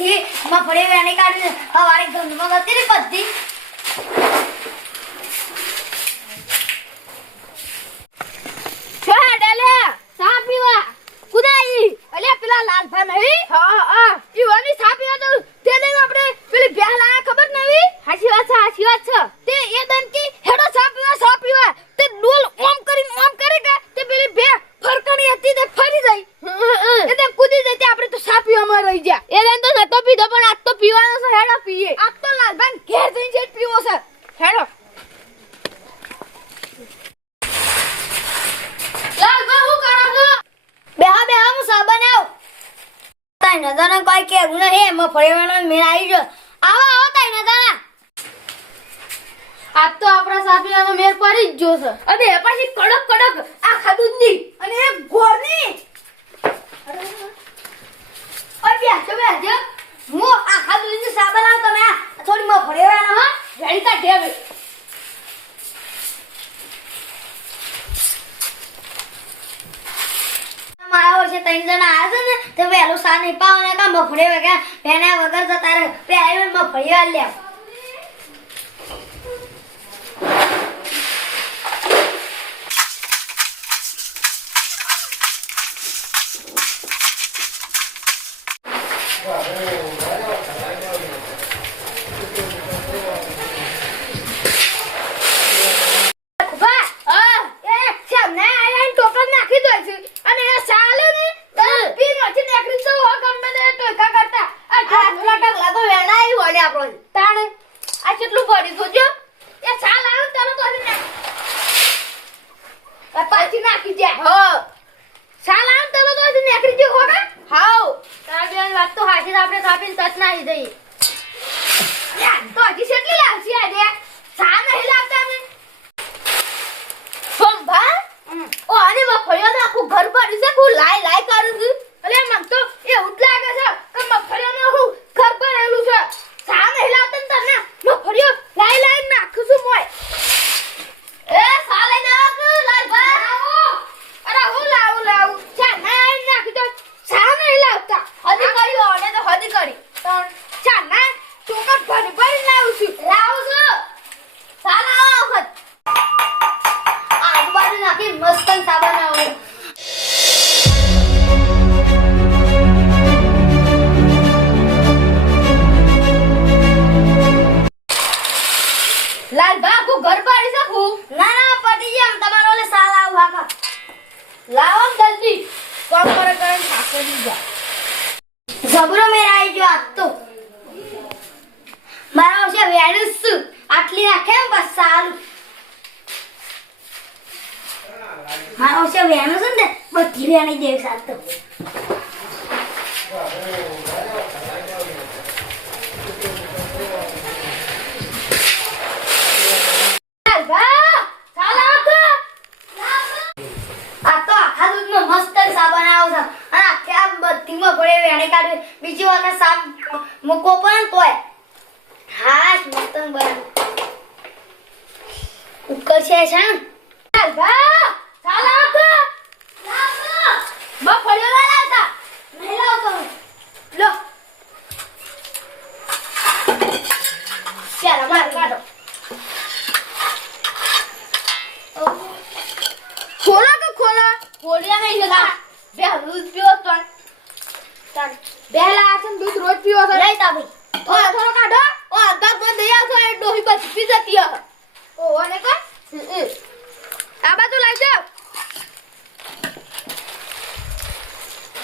બધી મફળી વેણી કાઢી હવારે ગંદમાં ગતી ને બધી છોડા ડલે સા પીવા કુદાઈ અલે પેલા લાલભા નહીં હા ઈ વાની સા પીવા તો તેને આપણે પેલી બેહલા ખબર નવી હાચી વાત છે તે એ દન કી હેડો સા પીવા તે ડોલ ઓમ કરે કે તે પેલી બે ફરકણી હતી તે ફરી ગઈ એટલે કૂદી જતી આપણે તો સા પીવામાં રહી જા એ દન તો નતો પીધો પણ આજ તો પીવાનો છે હેડો પીએ આજ તો લાલભા ઘેર જઈને જે પીવો છે હેડો લાલભા હું કરો છો બેહા હું સા બનાવ તાઈ નજારા કોઈ કે ગુણ હે મફળી વેણો મેળ આવી ગયો આવો તાઈ નજારા આજ તો આપણા સાપીવાનો મેર પડી જ જો છે અને પછી કડક આખા દૂધની અને એક ગોળની ઓય બેહજો હું આખા દૂધની સા બનાવ તમે થોડી મફળી વેણો હા વેડી કા ઢેવે મારા વર્ષે 3 જણા આવ્યા છે ને તો વહેલું સા નહીં પાવ ને કા મફળી વગર વેણા વગર જતા રહે તે આવ્યો મફળી વાળ લે જબરો મેર આવી ગયો આજ તો મારા વર્ષે વેણુસ આટલી રાખે ને બસ સારું મારા વર્ષે વેણુસ ને બધી વેણી દેવ સાથ તો બીજી વાર સાપ મૂકો પણ તોય હાશ મતન બન ઉકર છે લાલભા ચાલા મફળીઓ લાવતા નહીં લાવતો લો ચાલ માર કાઢો ખોલ્યા નહીં જતા બે દૂધ પીવો તો બેલા આસન દૂધ રોજ પીવો છો લઈ તા ભાઈ થોડો કાઢો ઓ અડધા પર દઈ આવજો એ ડોહી પછી પી જતી હે ઓ અને કો આ બાજુ લઈ જાવ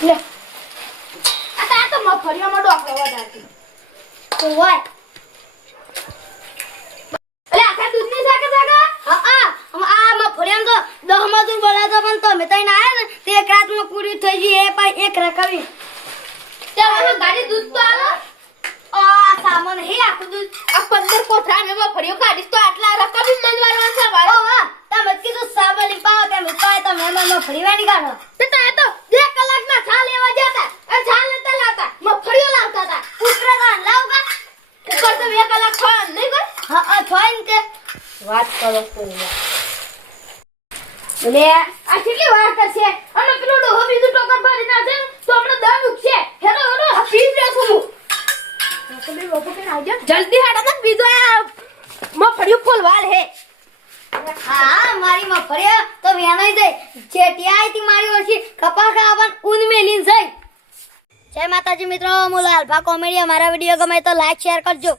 લે આ તો મફળીઓમાં ડોકરો વધારતી તો હોય અરે આખા દૂધની સાકે હા આ મફળિયામ તો 10 મજૂર બોલાતો પણ તમે તઈ ના આયા ને તે એક રાતમાં પૂરી થઈ ગઈ એ પાઈ એક રકાવી ચાલો ગાડી દૂધ તો આલો આ સામાન હે આખું દૂધ આ 15 કોથરા મે મફળીઓ કાઢીશ તો આટલા રકમ મંજવારવાન છે મારે ઓ હા તમે કીધું સાબલી પાવ તમે પાય તમે એમાં મફળી કાઢો તો 2 કલાકમાં છા લેવા જતા અને છા લેતા લાવતા મફળીઓ લાવતા હતા ઉતરા લાવગા ઉપર તો 2 કલાક ખાન નહીં કોઈ હા થોઈન તે વાત કરો તો લે આ કેટલી વાર કરશે અને પેલો ડોહો બીજું ટોકર ભરી ના છે તો આપણે દમ ઉઠશે હેરો હેરો પી લેશું જલ્દી હાડો તો બીજો આ મફળિયું ફૂલવાલ હે હા મારી મફળિયા તો વેણાઈ જાય જેટિયા આઈતી મારી ઓછી કપા ખાવા ઊન મેલીન જાય જય માતાજી મિત્રો હું લાલભા કોમેડી અમારા વિડિયો ગમે તો લાઈક શેર કરજો